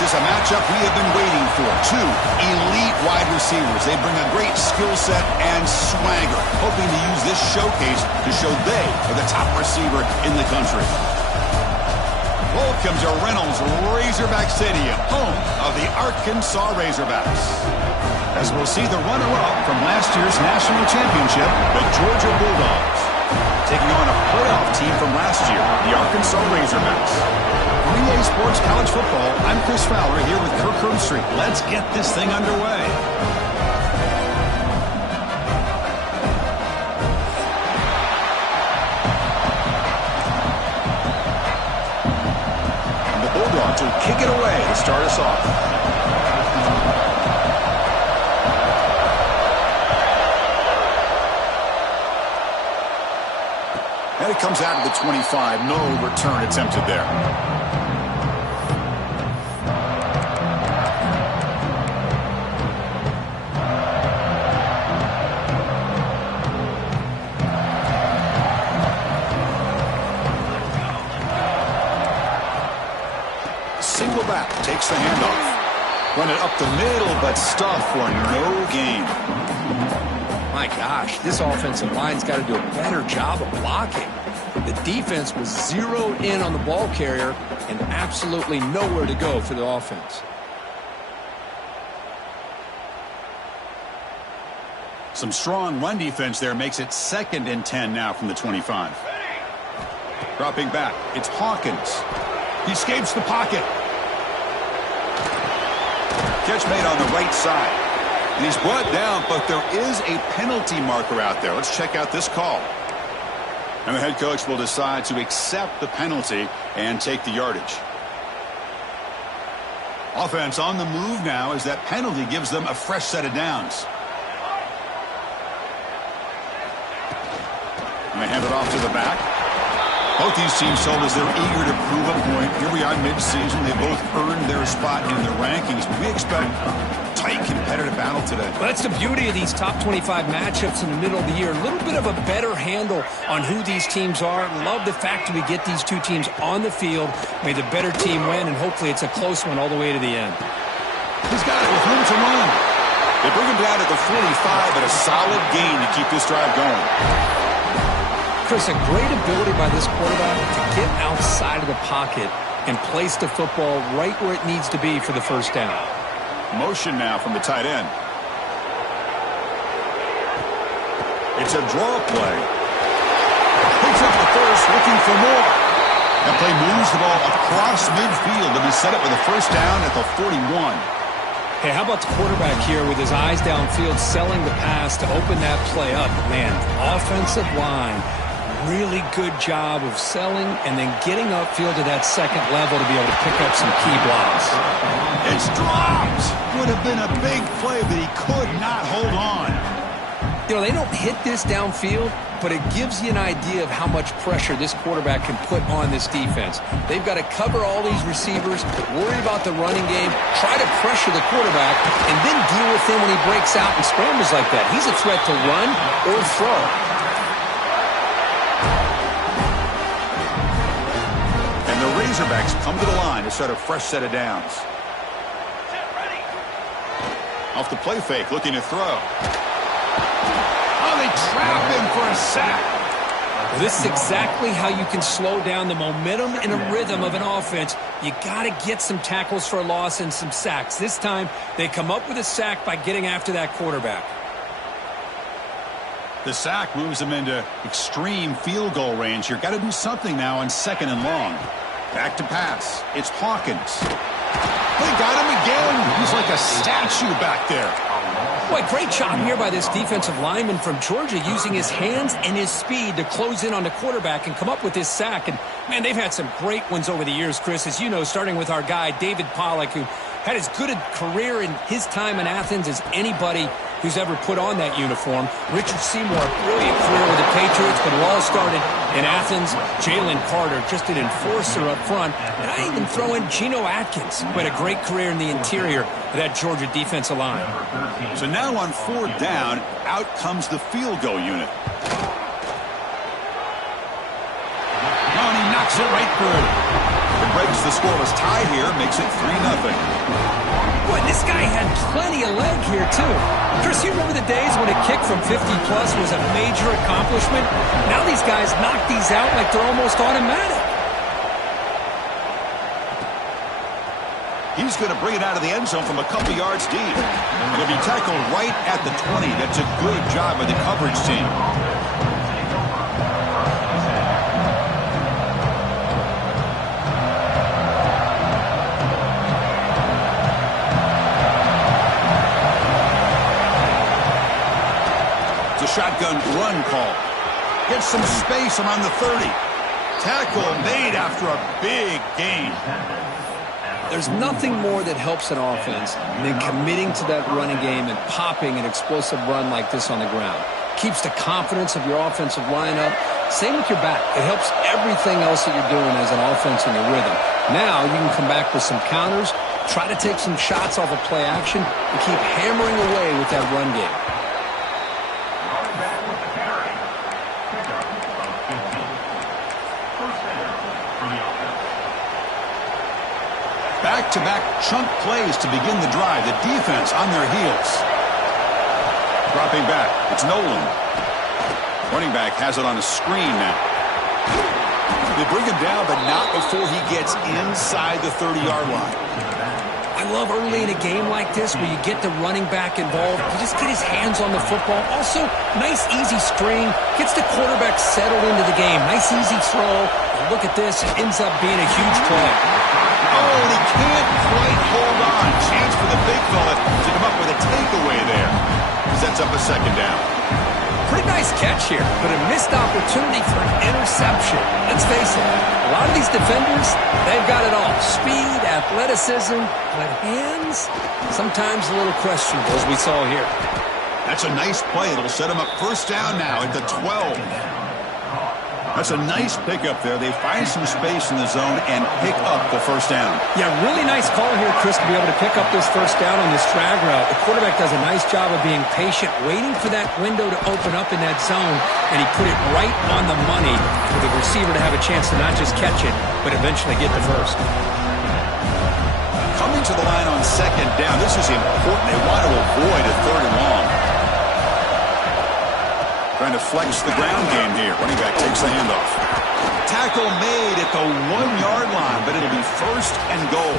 This is a matchup we have been waiting for. Two elite wide receivers. They bring a great skill set and swagger, hoping to use this showcase to show they are the top receiver in the country. Welcome to Reynolds Razorback Stadium, home of the Arkansas Razorbacks. As we'll see the runner-up from last year's national championship, the Georgia Bulldogs, taking on a playoff team from last year, the Arkansas Razorbacks. On EA Sports College Football, I'm Chris Fowler here with Kirk Herbstreit. Let's get this thing underway. To kick it away to start us off. And it comes out of the 25. No return attempted there. Single back, takes the handoff. Run it up the middle, but stuff for no gain. My gosh, this offensive line's got to do a better job of blocking. The defense was zeroed in on the ball carrier and absolutely nowhere to go for the offense. Some strong run defense there makes it 2nd and 10 now from the 25. Dropping back, it's Hawkins. He escapes the pocket. Catch made on the right side. And he's brought down, but there is a penalty marker out there. Let's check out this call. And the head coach will decide to accept the penalty and take the yardage. Offense on the move now as that penalty gives them a fresh set of downs. And they hand it off to the back. Both these teams told us they're eager to prove a point. Here we are mid-season. They both earned their spot in the rankings. We expect a tight, competitive battle today. Well, that's the beauty of these top 25 matchups in the middle of the year. A little bit of a better handle on who these teams are. Love the fact that we get these two teams on the field. May the better team win, and hopefully it's a close one all the way to the end. He's got it with room to run. They bring him down at the 45, but a solid gain to keep this drive going. Chris, a great ability by this quarterback to get outside of the pocket and place the football right where it needs to be for the first down. Motion now from the tight end. It's a draw play. Picks up the first, looking for more. That play moves the ball across midfield to be set up with a first down at the 41. Hey, how about the quarterback here with his eyes downfield, selling the pass to open that play up? Man, offensive line. Really good job of selling and then getting upfield to that second level to be able to pick up some key blocks. It's dropped. Would have been a big play, but he could not hold on. You know, they don't hit this downfield, but it gives you an idea of how much pressure this quarterback can put on this defense. They've got to cover all these receivers, worry about the running game, try to pressure the quarterback, and then deal with him when he breaks out and scrambles like that. He's a threat to run or throw. Razorbacks come to the line to start a fresh set of downs. Off the play fake, looking to throw. Oh, they trap him for a sack. Well, this is exactly how you can slow down the momentum and a rhythm of an offense. You got to get some tackles for a loss and some sacks. This time, they come up with a sack by getting after that quarterback. The sack moves them into extreme field goal range here. Got to do something now on 2nd and long. Back to pass. It's Hawkins. They got him again. He's like a statue back there. Boy, great job here by this defensive lineman from Georgia using his hands and his speed to close in on the quarterback and come up with this sack. And, man, they've had some great ones over the years, Chris, as you know, starting with our guy, David Pollock, who had as good a career in his time in Athens as anybody who's ever put on that uniform. Richard Seymour, brilliant career with the Patriots, but it all started in Athens. Jalen Carter, just an enforcer up front. And I even throw in Geno Atkins, who had a great career in the interior of that Georgia defensive line. So now on 4th down, out comes the field goal unit. Oh, and he knocks it right through. The breaks the scoreless tie here, makes it 3-0. Boy, this guy had plenty of leg here, too. Chris, you remember the days when a kick from 50-plus was a major accomplishment? Now these guys knock these out like they're almost automatic. He's going to bring it out of the end zone from a couple yards deep. It'll be tackled right at the 20. That's a good job by the coverage team. It's a shotgun run call. Gets some space around the 30. Tackle made after a big gain. There's nothing more that helps an offense than committing to that running game and popping an explosive run like this on the ground. Keeps the confidence of your offensive lineup. Same with your back. It helps everything else that you're doing as an offense in your rhythm. Now you can come back with some counters, try to take some shots off of play action, and keep hammering away with that run game. Back-to-back chunk plays to begin the drive. The defense on their heels. Dropping back. It's Nolan. Running back has it on a screen now. They bring him down, but not before he gets inside the 30-yard line. I love early in a game like this where you get the running back involved. You just get his hands on the football. Also, nice, easy screen. Gets the quarterback settled into the game. Nice, easy throw. And look at this. It ends up being a huge play. Oh, and he can't quite hold on. Chance for the big fella to come up with a takeaway there. Sets up a second down. Pretty nice catch here, but a missed opportunity for an interception. Let's face it, a lot of these defenders, they've got it all. Speed, athleticism, but hands, sometimes a little questionable, as we saw here. That's a nice play. It'll set him up first down now at the 12. That's a nice pickup there. They find some space in the zone and pick up the first down. Yeah, really nice call here, Chris, to be able to pick up this first down on this drag route. The quarterback does a nice job of being patient, waiting for that window to open up in that zone, and he put it right on the money for the receiver to have a chance to not just catch it, but eventually get the first. Coming to the line on second down, this is important. They want to avoid a third and long. Trying to flex the ground game here. Running back takes the handoff. Tackle made at the 1-yard line, but it'll be first and goal.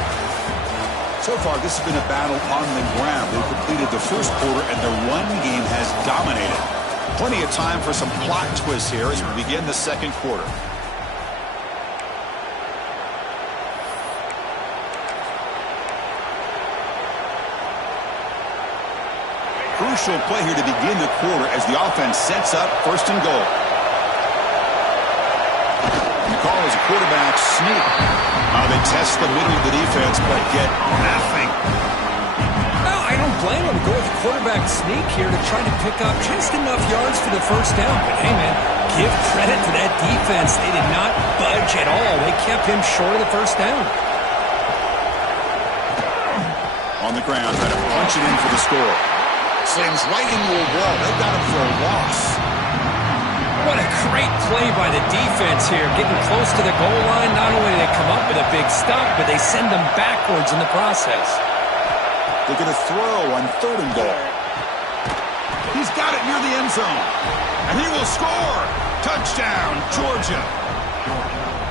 So far, this has been a battle on the ground. They've completed the first quarter, and the run game has dominated. Plenty of time for some plot twists here as we begin the second quarter. Crucial play here to begin the quarter as the offense sets up first and goal. The call is a quarterback sneak. They test the middle of the defense, but get nothing. No, I don't blame him. Go with the quarterback sneak here to try to pick up just enough yards for the first down. But hey, man, give credit to that defense. They did not budge at all. They kept him short of the first down. On the ground, trying to punch it in for the score. Slams right into a wall. They got him for a loss. What a great play by the defense here. Getting close to the goal line. Not only do they come up with a big stop, but they send them backwards in the process. They're going to throw on third and goal. He's got it near the end zone. And he will score. Touchdown, Georgia.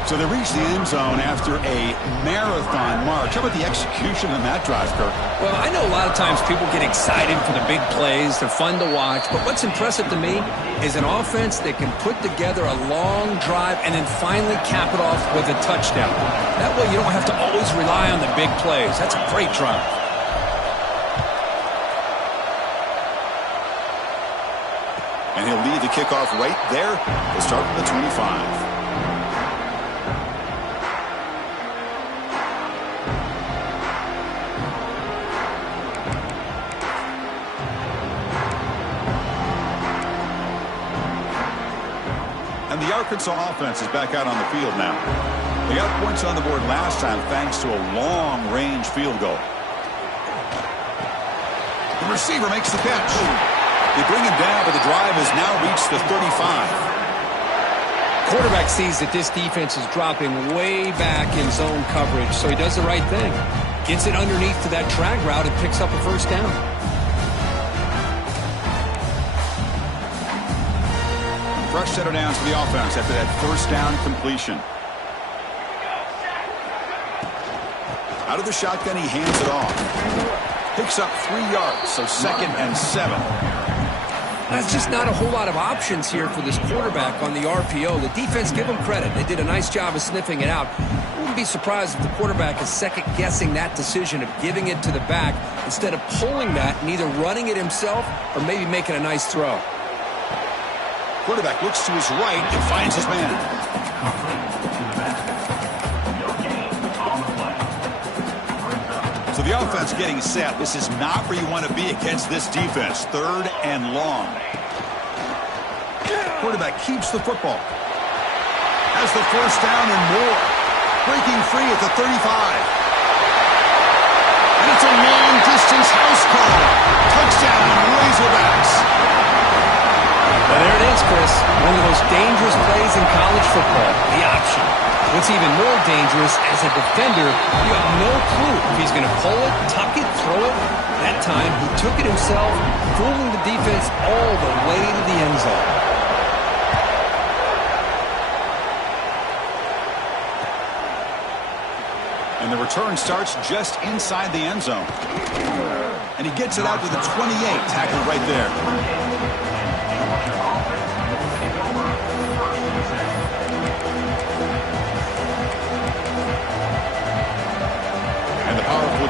So they reach the end zone after a marathon march. How about the execution on that drive, Kirk? Well, I know a lot of times people get excited for the big plays. They're fun to watch. But what's impressive to me is an offense that can put together a long drive and then finally cap it off with a touchdown. That way you don't have to always rely on the big plays. That's a great drive. And he'll lead the kickoff right there to start from the 25. And the Arkansas offense is back out on the field now. They got points on the board last time thanks to a long-range field goal. The receiver makes the catch. They bring him down, but the drive has now reached the 35. quarterback sees that this defense is dropping way back in zone coverage, so he does the right thing. Gets it underneath to that drag route and picks up a first down. Fresh set of downs for the offense after that first down completion. Out of the shotgun, he hands it off. Picks up 3 yards, so 2nd and 7. That's just not a whole lot of options here for this quarterback on the RPO. The defense, give them credit. They did a nice job of sniffing it out. Wouldn't be surprised if the quarterback is second-guessing that decision of giving it to the back instead of pulling that and either running it himself or maybe making a nice throw. Quarterback looks to his right and finds his man. So the offense getting set. This is not where you want to be against this defense. 3rd and long. Quarterback keeps the football. Has the first down and more. Breaking free at the 35. And it's a long-distance house call. Touchdown, Razorbacks. Well, there it is, Chris. One of the most dangerous plays in college football, the option. What's even more dangerous, as a defender, you have no clue if he's going to pull it, tuck it, throw it. That time, he took it himself, fooling the defense all the way to the end zone. And the return starts just inside the end zone. And he gets it out to the 28, tackled right there.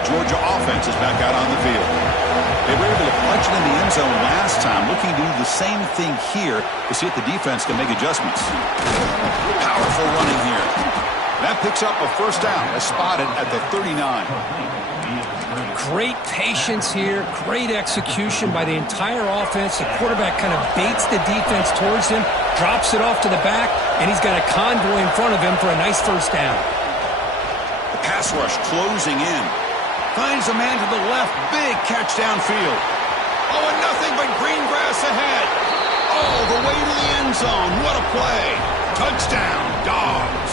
Georgia offense is back out on the field. They were able to punch it in the end zone last time, looking to do the same thing here to see if the defense can make adjustments. Powerful running here. That picks up a first down, as spotted at the 39. Great patience here, great execution by the entire offense. The quarterback kind of baits the defense towards him, drops it off to the back, and he's got a convoy in front of him for a nice first down. The pass rush closing in. Finds a man to the left. Big catch downfield. Oh, and nothing but green grass ahead. All the way to the end zone. What a play. Touchdown, Dogs.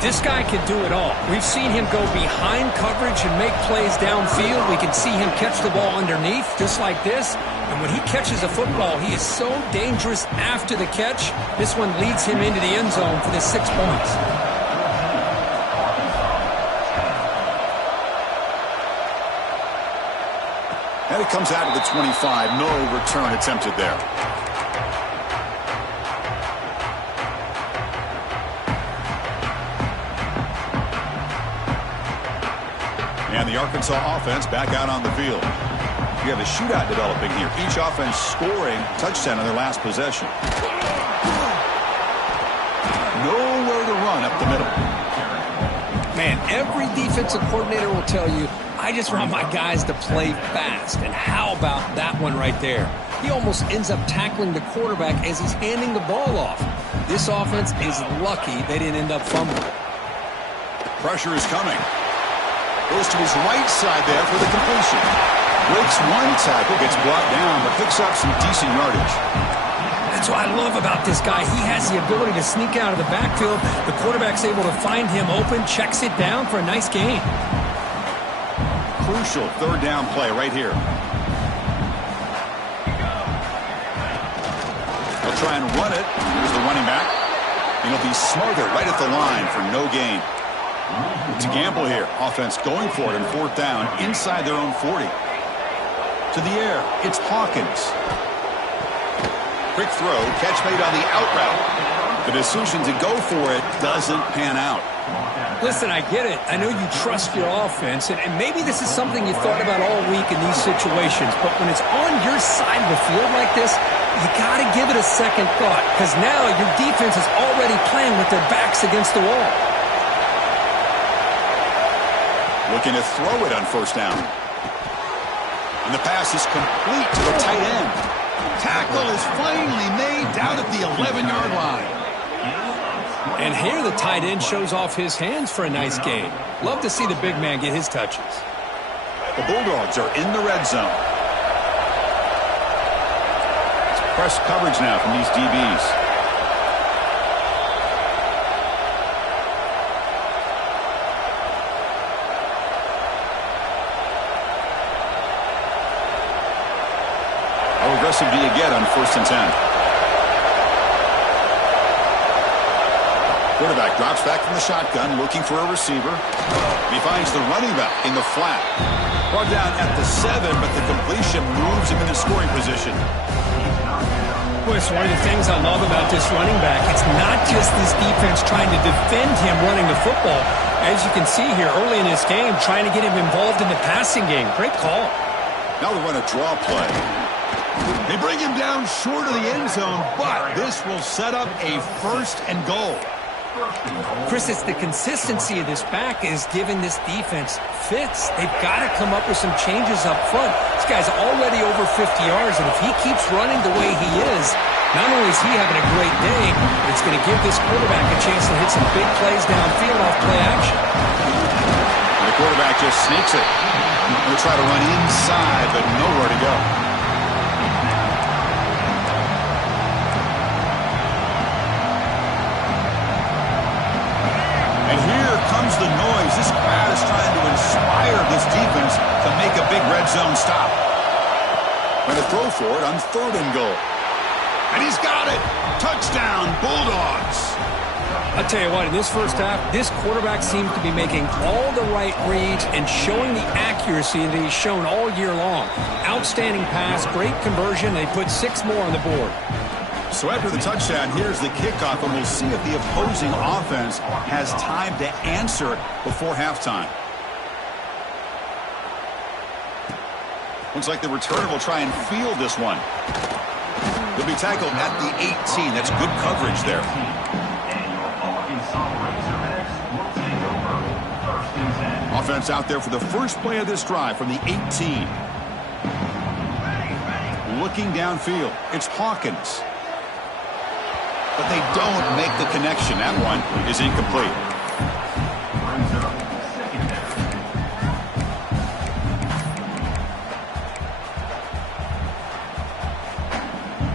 This guy can do it all. We've seen him go behind coverage and make plays downfield. We can see him catch the ball underneath, just like this. And when he catches a football, he is so dangerous after the catch. This one leads him into the end zone for the 6 points. And it comes out of the 25. No return attempted there. And the Arkansas offense back out on the field. You have a shootout developing here. Each offense scoring a touchdown on their last possession. Nowhere to run up the middle. Man, every defensive coordinator will tell you, I just want my guys to play fast. And how about that one right there? He almost ends up tackling the quarterback as he's handing the ball off. This offense is lucky they didn't end up fumbling. Pressure is coming. Goes to his right side there for the completion. Breaks one tackle, gets brought down, but picks up some decent yardage. That's what I love about this guy. He has the ability to sneak out of the backfield. The quarterback's able to find him open, checks it down for a nice gain. Crucial third down play right here. They'll try and run it. Here's the running back. And he'll be smothered right at the line for no gain. It's a gamble here. Offense going for it in 4th down inside their own 40. To the air, it's Hawkins. Quick throw, catch made on the out route. The decision to go for it doesn't pan out. Listen, I get it. I know you trust your offense, and maybe this is something you thought about all week in these situations, but when it's on your side of the field like this, you got to give it a second thought, because now your defense is already playing with their backs against the wall. Looking to throw it on 1st down. And the pass is complete to the tight end. Tackle is finally made down at the 11-yard line. And here the tight end shows off his hands for a nice gain. Love to see the big man get his touches. The Bulldogs are in the red zone. It's press coverage now from these DBs. aggressive do you get on 1st and 10? Quarterback drops back from the shotgun, looking for a receiver. He finds the running back in the flat. Brought down at the 7, but the completion moves him into scoring position. Boy, it's one of the things I love about this running back. It's not just this defense trying to defend him running the football. As you can see here early in this game, trying to get him involved in the passing game. Great call. Now they run a draw play. They bring him down short of the end zone, but this will set up a 1st and goal. Chris, it's the consistency of this back is giving this defense fits. They've got to come up with some changes up front. This guy's already over 50 yards, and if he keeps running the way he is, not only is he having a great day, but it's going to give this quarterback a chance to hit some big plays downfield off play action. And the quarterback just sneaks it. He'll try to run inside, but nowhere to go. And here comes the noise. This crowd is trying to inspire this defense to make a big red zone stop. Going to throw for it on 3rd and goal. And he's got it. Touchdown, Bulldogs. I'll tell you what, in this first half, this quarterback seems to be making all the right reads and showing the accuracy that he's shown all year long. Outstanding pass, great conversion. They put 6 more on the board. So after the touchdown, here's the kickoff, and we'll see if the opposing offense has time to answer before halftime. Looks like the returner will try and field this one. He'll be tackled at the 18. That's good coverage there. Offense out there for the first play of this drive from the 18. Looking downfield. It's Hawkins. But they don't make the connection. That one is incomplete.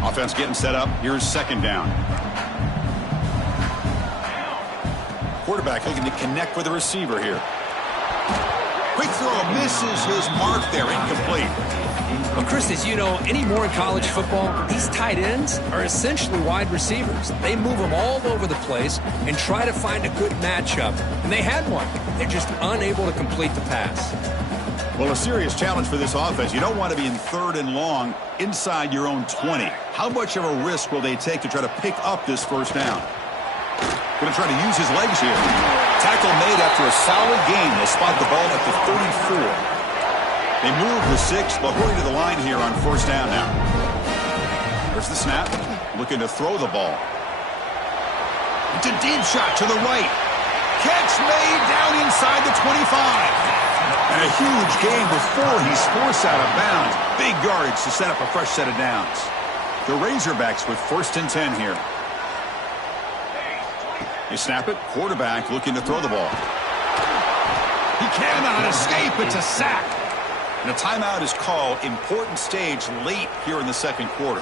Offense getting set up. Here's 2nd down. Quarterback looking to connect with the receiver here. Quick throw, misses his mark there, incomplete. Well, Chris, as you know, anymore in college football, these tight ends are essentially wide receivers. They move them all over the place and try to find a good matchup. And they had one. They're just unable to complete the pass. Well, a serious challenge for this offense. You don't want to be in 3rd and long inside your own 20. How much of a risk will they take to try to pick up this 1st down? Going to try to use his legs here. Tackle made after a solid game. They'll spot the ball at the 34. They move the 6, but hurry to the line here on 1st down now. There's the snap. Looking to throw the ball. It's a deep shot to the right. Catch made down inside the 25. And a huge gain before he's forced out of bounds. Big yardage to set up a fresh set of downs. The Razorbacks with 1st and 10 here. They snap it. Quarterback looking to throw the ball. He cannot escape. It's a sack. And a timeout is called. Important stage late here in the 2nd quarter.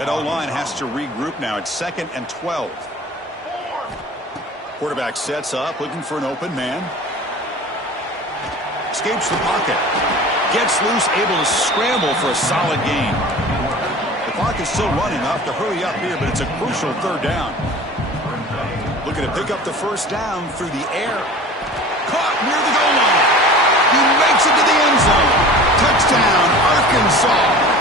That O-line has to regroup now. It's 2nd and 12. Quarterback sets up, looking for an open man. Escapes the pocket. Gets loose, able to scramble for a solid gain. The clock is still running. Off to hurry up here, but it's a crucial 3rd down. Looking to pick up the 1st down through the air. Caught near the goal line. He makes it to the end zone. Touchdown, Arkansas.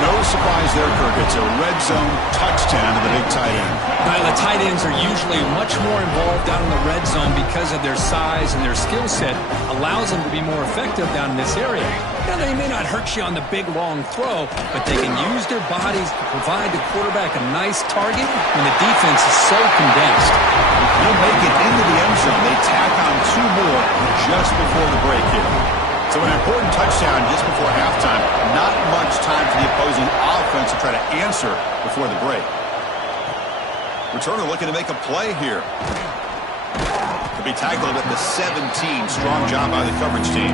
No surprise there, Kirk. It's a red zone touchdown to the big tight end. Well, the tight ends are usually much more involved down in the red zone because of their size and their skill set allows them to be more effective down in this area. Now, they may not hurt you on the big, long throw, but they can use their bodies to provide the quarterback a nice target when the defense is so condensed. They'll make it into the end zone. They tack on 2 more just before the break here. So an important touchdown just before halftime. Not much time for the opposing offense to try to answer before the break. Returner looking to make a play here. To be tackled at the 17. Strong job by the coverage team.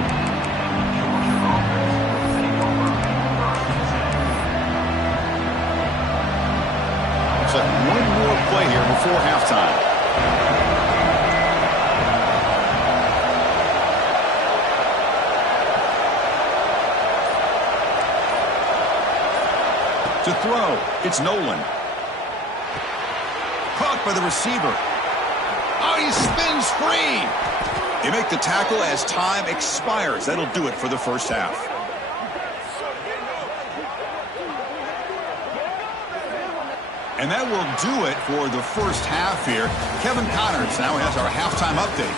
Looks like one more play here before halftime. To throw, it's Nolan. Caught by the receiver. Oh, he spins free. They make the tackle as time expires. That'll do it for the first half. And that will do it for the first half here. Kevin Connors now has our halftime update.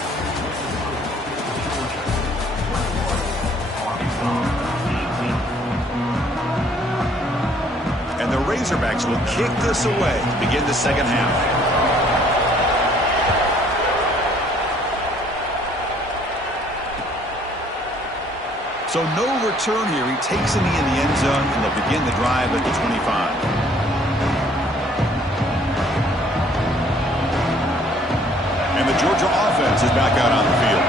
And the Razorbacks will kick this away to begin the second half. So no return here. He takes a knee in the end zone, and they'll begin the drive at the 25. And the Georgia offense is back out on the field.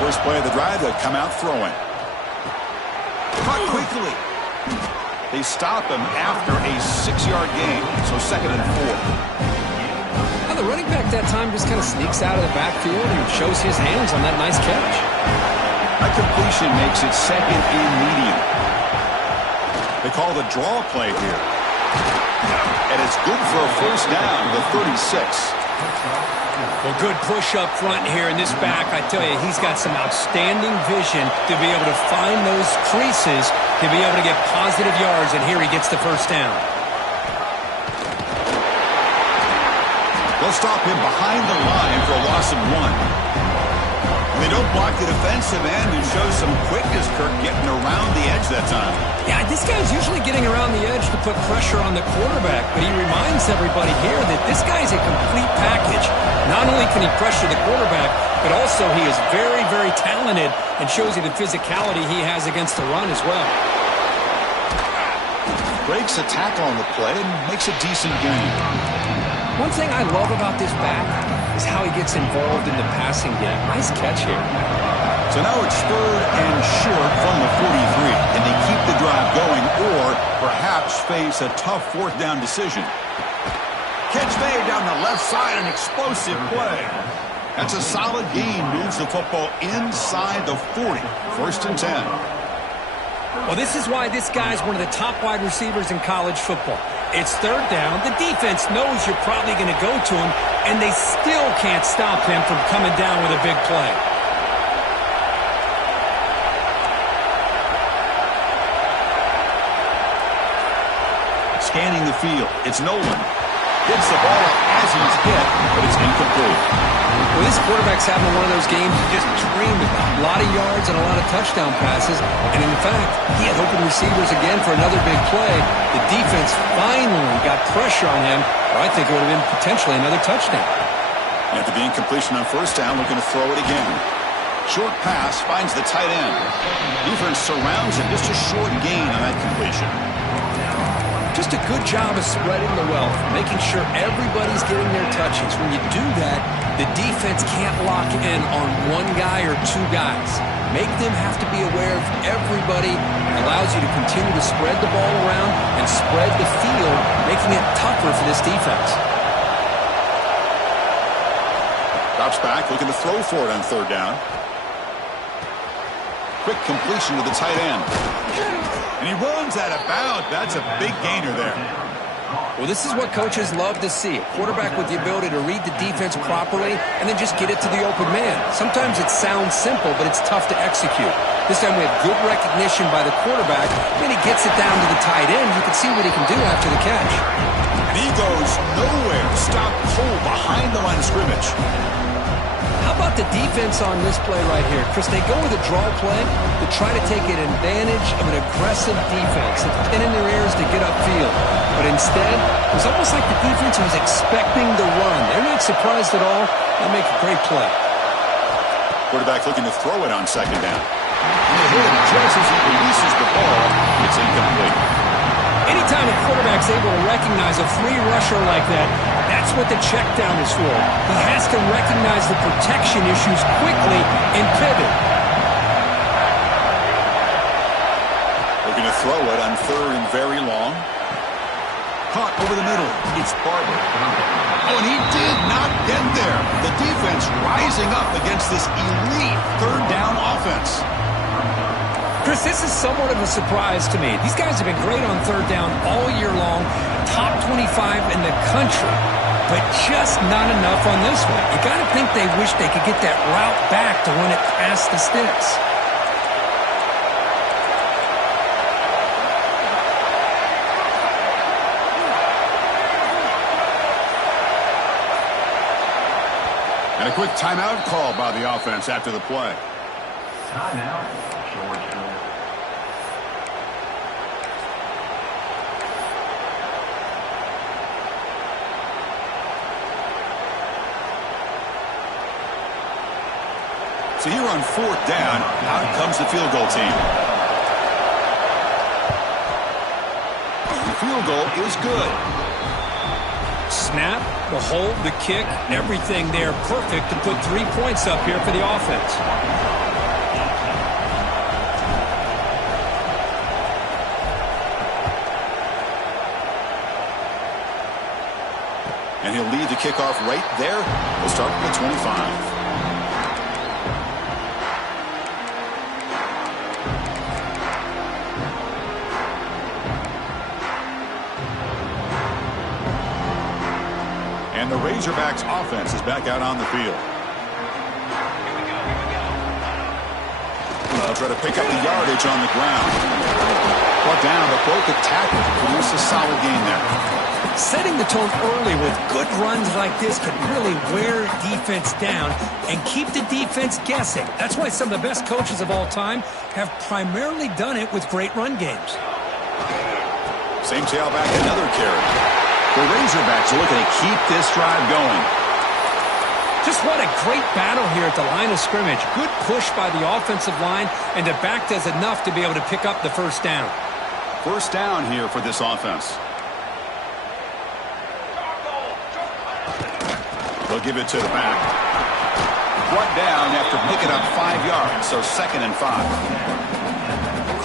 First play of the drive, they'll come out throwing. Caught quickly. They stop him after a 6-yard gain, so 2nd and 4. The running back that time just kind of sneaks out of the backfield and shows his hands on that nice catch. A completion makes it 2nd and medium. They call the draw play here. And it's good for a first down, the 36. Well, good push up front here in this back. I tell you, he's got some outstanding vision to be able to find those creases, to be able to get positive yards, and here he gets the first down. They'll stop him behind the line for a loss of 1. They don't block the defensive end and show some quickness, Kirk, getting around the edge that time. Yeah, this guy's usually getting around the edge to put pressure on the quarterback, but he reminds everybody here that this guy's a complete package. Not only can he pressure the quarterback, but also he is very, very talented and shows you the physicality he has against the run as well. Breaks a tackle on the play and makes a decent gain. One thing I love about this back is how he gets involved in the passing game. Nice catch here. So now it's 3rd and short from the 43. And they keep the drive going or perhaps face a tough 4th down decision. Catch made down the left side, an explosive play. That's a solid gain, moves the football inside the 40. 1st and 10. Well, this is why this guy's one of the top wide receivers in college football. It's 3rd down. The defense knows you're probably going to go to him, and they still can't stop him from coming down with a big play. Scanning the field. It's Nolan. Gets the ball up as he's hit, but it's incomplete. Well, this quarterback's having one of those games you just dream about. A lot of yards and a lot of touchdown passes. And in fact, he had open receivers again for another big play. The defense finally got pressure on him, or I think it would have been potentially another touchdown. After the incompletion on 1st down, looking to throw it again. Short pass finds the tight end. Defense surrounds him. Just a short gain on that completion. Just a good job of spreading the wealth, making sure everybody's getting their touches. When you do that, the defense can't lock in on one guy or 2 guys. Make them have to be aware of everybody. It allows you to continue to spread the ball around and spread the field, making it tougher for this defense. Drops back, looking to throw for it on 3rd down. Quick completion to the tight end. And he runs out of bounds. That's a big gainer there. Well, this is what coaches love to see. A quarterback with the ability to read the defense properly and then just get it to the open man. Sometimes it sounds simple, but it's tough to execute. This time we have good recognition by the quarterback. Then he gets it down to the tight end. You can see what he can do after the catch. And he goes nowhere. Stopped cold behind the line of scrimmage. How about the defense on this play right here? Chris, they go with a draw play to try to take an advantage of an aggressive defense. It's pin in their ears to get upfield. But instead, it was almost like the defense was expecting the run. They're not surprised at all. They make a great play. Quarterback looking to throw it on 2nd down. And they hit him just as he releases the ball. It's incomplete. Anytime a quarterback's able to recognize a free rusher like that, that's what the check down is for. He has to recognize the protection issues quickly and pivot. Looking to throw it on 3rd and very long. Caught over the middle. It's Barber. Oh, and he did not get there. The defense rising up against this elite third down offense. Chris, this is somewhat of a surprise to me. These guys have been great on third down all year long, top 25 in the country, but just not enough on this one. You got to think they wish they could get that route back to run it past the sticks. And a quick timeout call by the offense after the play. Timeout, Georgia. So here on fourth down, out comes the field goal team. The field goal is good. Snap, the hold, the kick, everything there perfect to put 3 points up here for the offense. And he'll lead the kickoff right there. We'll start with 25. And the Razorbacks offense is back out on the field. They'll try to pick up the yardage on the ground. Brought down, but broke a tackle to produce a solid gain there. Setting the tone early with good runs like this can really wear defense down and keep the defense guessing. That's why some of the best coaches of all time have primarily done it with great run games. Same tailback, another carry. The Razorbacks are looking to keep this drive going. Just what a great battle here at the line of scrimmage. Good push by the offensive line, and the back does enough to be able to pick up the first down. First down here for this offense. They'll give it to the back. Brought down after picking up 5 yards, so 2nd and 5.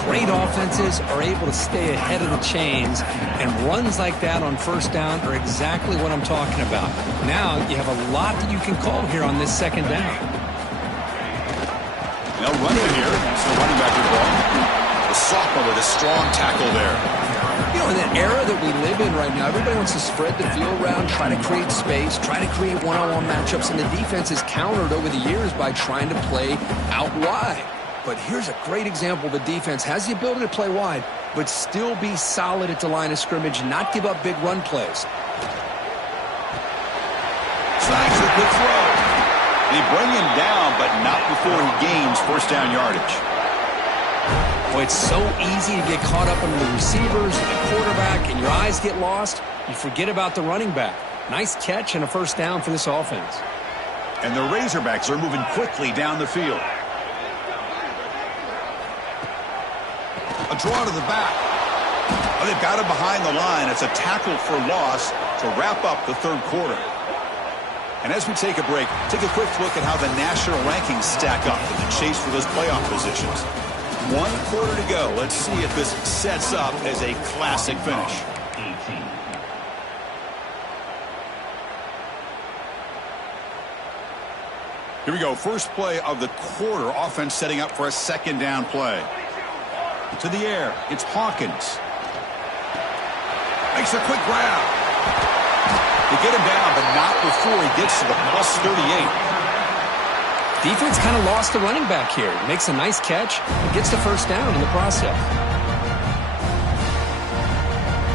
Great offenses are able to stay ahead of the chains, and runs like that on first down are exactly what I'm talking about. Now you have a lot that you can call here on this 2nd down. They'll run it here. It's the running back with the ball. The sophomore with a strong tackle there. You know, in that era that we live in right now, everybody wants to spread the field around, try to create space, try to create one-on-one matchups, and the defense is countered over the years by trying to play out wide. But here's a great example. The defense has the ability to play wide, but still be solid at the line of scrimmage, not give up big run plays. Snags it with throw. They bring him down, but not before he gains first down yardage. Boy, it's so easy to get caught up in the receivers and the quarterback, and your eyes get lost. You forget about the running back. Nice catch and a first down for this offense. And the Razorbacks are moving quickly down the field. A draw to the back. Oh, they've got him behind the line. It's a tackle for loss to wrap up the third quarter. And as we take a break, take a quick look at how the national rankings stack up in the chase for those playoff positions. 1 quarter to go. Let's see if this sets up as a classic finish. Here we go. First play of the quarter. Offense setting up for a 2nd down play. To the air. It's Hawkins. Makes a quick grab. They get him down, but not before he gets to the plus 38. Defense kind of lost the running back here. Makes a nice catch and gets the first down in the process.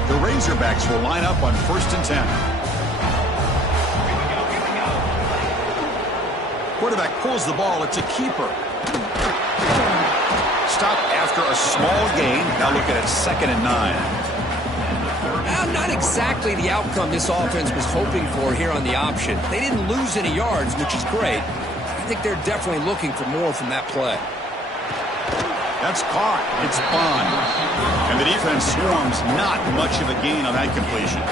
The Razorbacks will line up on 1st and 10. Quarterback pulls the ball. It's a keeper. Stop after a small gain. Now looking at 2nd and 9. Not exactly the outcome this offense was hoping for here on the option. They didn't lose any yards, which is great. I think they're definitely looking for more from that play. That's caught. It's Bond. And the defense swarms. Not much of a gain on that completion.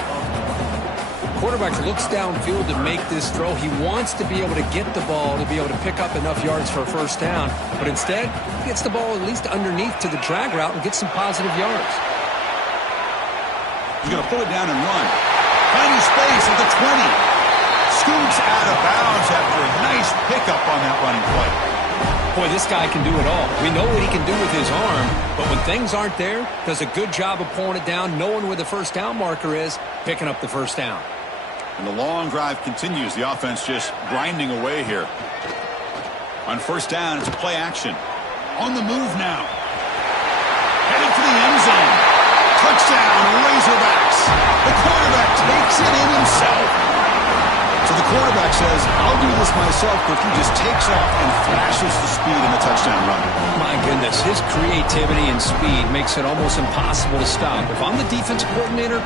Quarterback looks downfield to make this throw. He wants to be able to get the ball to be able to pick up enough yards for a first down. But instead, he gets the ball at least underneath to the drag route and gets some positive yards. He's going to pull it down and run. Finding space at the 20. scoots out of bounds after a nice pickup on that running play. Boy, this guy can do it all. We know what he can do with his arm, but when things aren't there, does a good job of pulling it down, knowing where the first down marker is, picking up the first down. And the long drive continues. The offense just grinding away here. On first down, it's play action. On the move now. Headed for the end zone. Touchdown, Razorbacks. The quarterback takes it in himself. So the quarterback says, I'll do this myself, but he just takes off and flashes the speed in the touchdown run. My goodness, his creativity and speed makes it almost impossible to stop. If I'm the defense coordinator,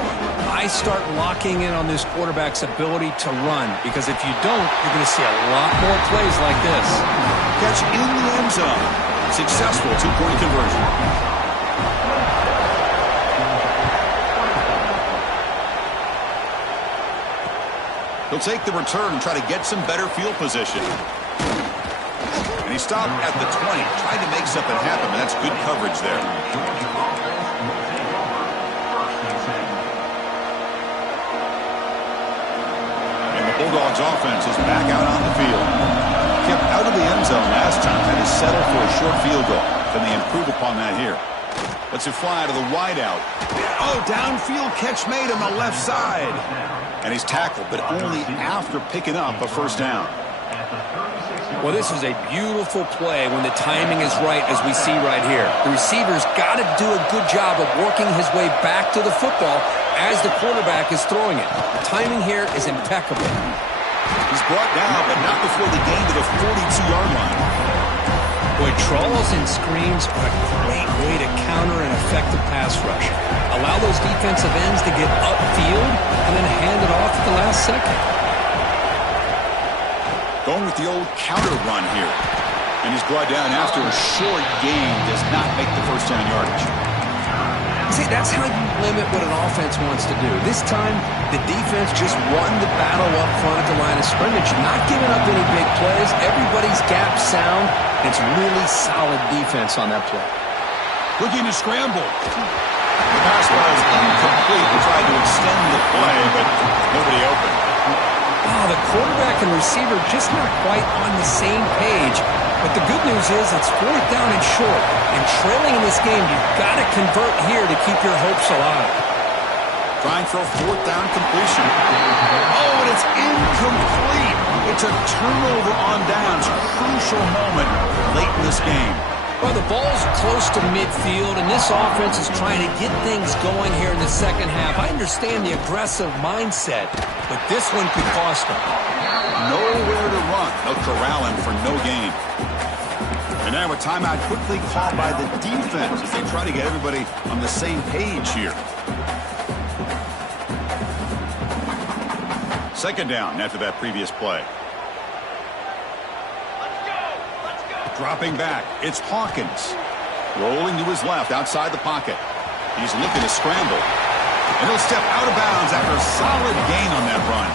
I start locking in on this quarterback's ability to run, because if you don't, you're going to see a lot more plays like this. Catch in the end zone. Successful two-point conversion. He'll take the return and try to get some better field position. And he stopped at the 20, trying to make something happen, but that's good coverage there. And the Bulldogs offense is back out on the field. Kept out of the end zone last time, had to settle for a short field goal. Can they improve upon that here? Lets it fly to the wideout. Oh, downfield catch made on the left side. And he's tackled, but only after picking up a first down. Well, this is a beautiful play when the timing is right, as we see right here. The receiver's got to do a good job of working his way back to the football as the quarterback is throwing it. The timing here is impeccable. He's brought down, but not before the gain to the 42-yard line. Boy, trawls and screens are a great way to counter an effective pass rush. Allow those defensive ends to get upfield and then hand it off at the last second. Going with the old counter run here. And he's brought down after a short gain. Does not make the first down yardage. See, that's how you limit what an offense wants to do. This time, the defense just won the battle up front at the line of scrimmage, not giving up any big plays. Everybody's gap sound. It's really solid defense on that play. Looking to scramble. The pass was incomplete. He tried to extend the play, but nobody open. Oh, the quarterback and receiver just not quite on the same page. But the good news is it's fourth down and short. And trailing in this game, you've got to convert here to keep your hopes alive. Trying for a fourth down completion. Oh, and it's incomplete. It's a turnover on downs. Crucial moment late in this game. Well, the ball's close to midfield, and this offense is trying to get things going here in the second half. I understand the aggressive mindset, but this one could cost them. Nowhere to run. They'll corral him for no gain. And now a timeout quickly called by the defense as they try to get everybody on the same page here. Second down after that previous play. Dropping back, it's Hawkins. Rolling to his left outside the pocket. He's looking to scramble. And he'll step out of bounds after a solid gain on that run.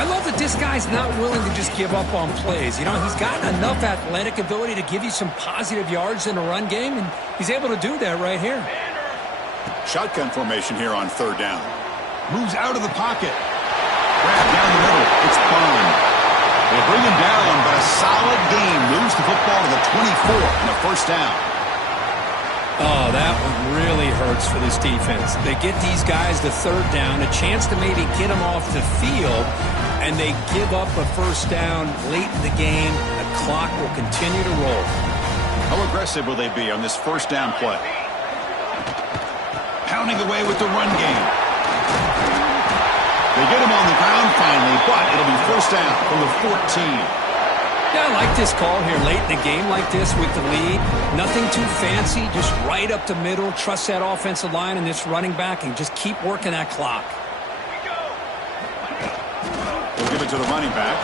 I love that this guy's not willing to just give up on plays. You know, he's got enough athletic ability to give you some positive yards in a run game, and he's able to do that right here. Shotgun formation here on third down. Moves out of the pocket. Grab down the middle. It's Bond. They bring him down, but a solid gain moves the football to the 24 and a first down. Oh, that one really hurts for this defense. They get these guys to third down, a chance to maybe get them off the field, and they give up a first down late in the game. The clock will continue to roll. How aggressive will they be on this first down play? Pounding away with the run game. They get him on the ground finally, but it'll be first down from the 14. Yeah, I like this call here late in the game like this with the lead. Nothing too fancy, just right up the middle. Trust that offensive line and this running back and just keep working that clock. They'll give it to the running back.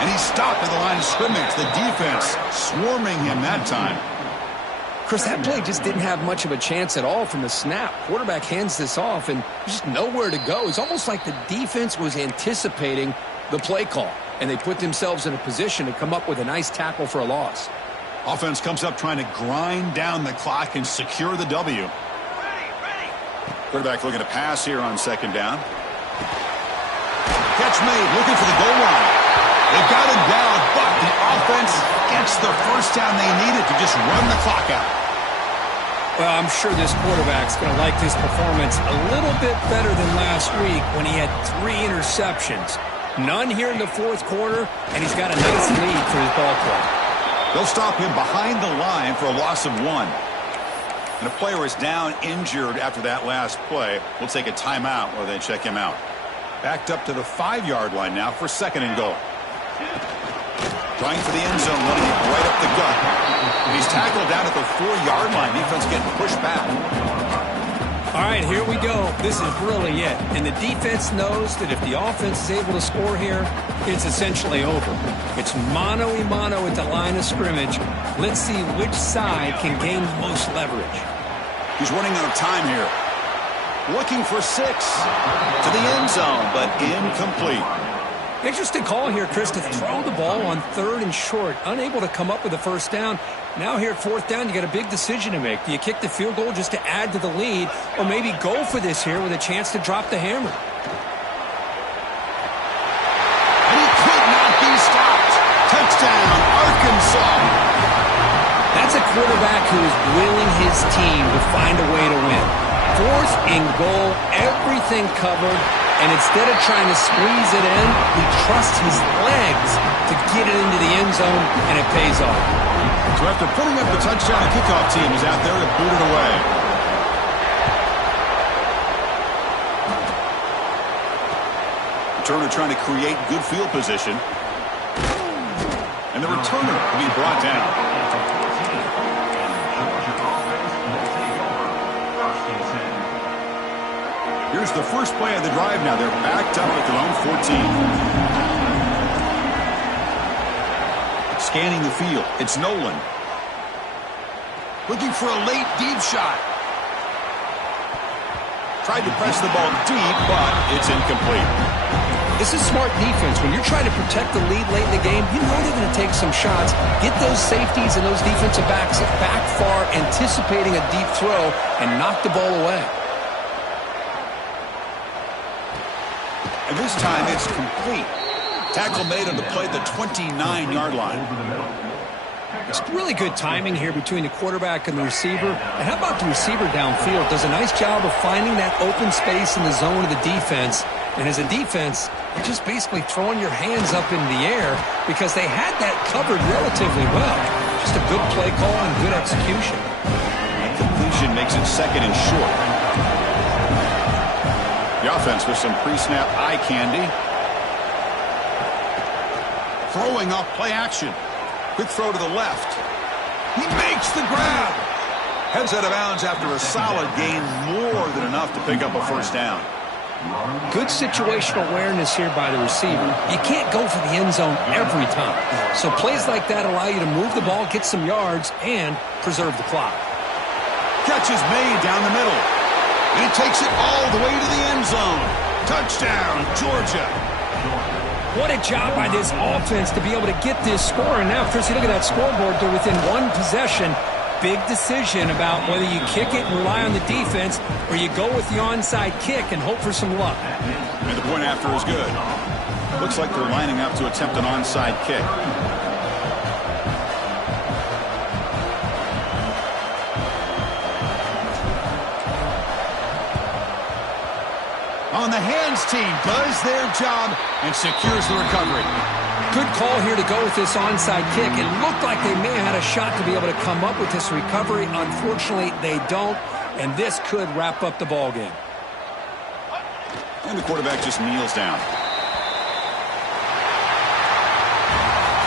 And he's stopped at the line of scrimmage. The defense swarming him that time. Chris, that play just didn't have much of a chance at all from the snap. Quarterback hands this off, and there's just nowhere to go. It's almost like the defense was anticipating the play call, and they put themselves in a position to come up with a nice tackle for a loss. Offense comes up trying to grind down the clock and secure the W. Quarterback looking to pass here on second down. Catch made, looking for the goal line. They've got him down, but the offense gets the first down they needed to just run the clock out. Well, I'm sure this quarterback's going to like this performance a little bit better than last week when he had 3 interceptions. None here in the fourth quarter, and he's got a nice lead for his ball club. They'll stop him behind the line for a loss of 1. And a player is down injured after that last play. We'll take a timeout while they check him out. Backed up to the 5-yard line now for 2nd and goal. Trying for the end zone, running it right up the gut. And he's tackled down at the 4-yard line. Defense getting pushed back. All right, here we go. This is really it. And the defense knows that if the offense is able to score here, it's essentially over. It's mano-a-mano at the line of scrimmage. Let's see which side can gain the most leverage. He's running out of time here. Looking for 6 to the end zone, but incomplete. Interesting call here, Chris, to throw the ball on 3rd and short. Unable to come up with a first down. Now here at 4th down, you got a big decision to make. Do you kick the field goal just to add to the lead, or maybe go for this here with a chance to drop the hammer? And he could not be stopped. Touchdown, Arkansas. That's a quarterback who is willing his team to find a way to win. 4th and goal, everything covered. And instead of trying to squeeze it in, he trusts his legs to get it into the end zone, and it pays off. So after putting up the touchdown, the kickoff team is out there to boot it away. Returner trying to create good field position. And the returner will be brought down. Here's the first play of the drive now. They're backed up at their own 14. Scanning the field. It's Nolan. Looking for a late deep shot. Tried to press the ball deep, but it's incomplete. This is smart defense. When you're trying to protect the lead late in the game, you know they're going to take some shots. Get those safeties and those defensive backs back far, anticipating a deep throw, and knock the ball away. And this time it's complete. Tackle made on the play at the 29-yard line. It's really good timing here between the quarterback and the receiver. And how about the receiver downfield? Does a nice job of finding that open space in the zone of the defense. And as a defense, you're just basically throwing your hands up in the air because they had that covered relatively well. Just a good play call and good execution. And completion makes it 2nd and short. The offense with some pre-snap eye candy. Throwing off play action. Quick throw to the left. He makes the grab. Heads out of bounds after a solid gain, more than enough to pick up a first down. Good situational awareness here by the receiver. You can't go for the end zone every time. So plays like that allow you to move the ball, get some yards, and preserve the clock. Catch is made down the middle. And he takes it all the way to the end zone. Touchdown, Georgia. What a job by this offense to be able to get this score. And now, Chris, you look at that scoreboard. They're within 1 possession. Big decision about whether you kick it and rely on the defense or you go with the onside kick and hope for some luck. And the point after is good. Looks like they're lining up to attempt an onside kick. On the hands team does their job and secures the recovery. Good call here to go with this onside kick. It looked like they may have had a shot to be able to come up with this recovery. Unfortunately, they don't, and this could wrap up the ball game. And the quarterback just kneels down.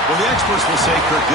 Well, the experts will say, Kirk,